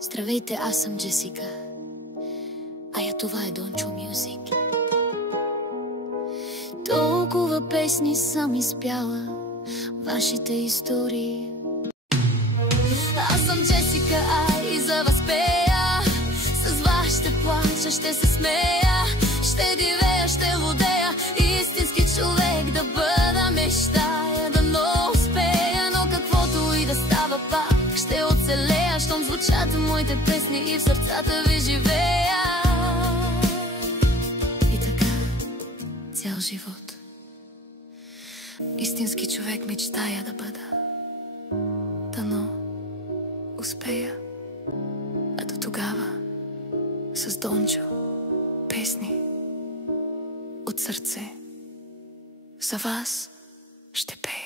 Здравейте, аз съм Джесика, това е Дончо Мюзик. Толкова песни съм изпяла, вашите истории. Аз съм Джесика, и за вас пея. С вас ще плача, ще се смея, ще дивея, ще лудея. Истински човек да бъда, мечтая да не успея, но каквото и да става пак ще оцелея, щом звучат моите песни и в сърцата ви живея. И така цял живот истински човек мечтая да бъда, дано успея. А до тогава с Дончо песни от сърце за вас ще пея.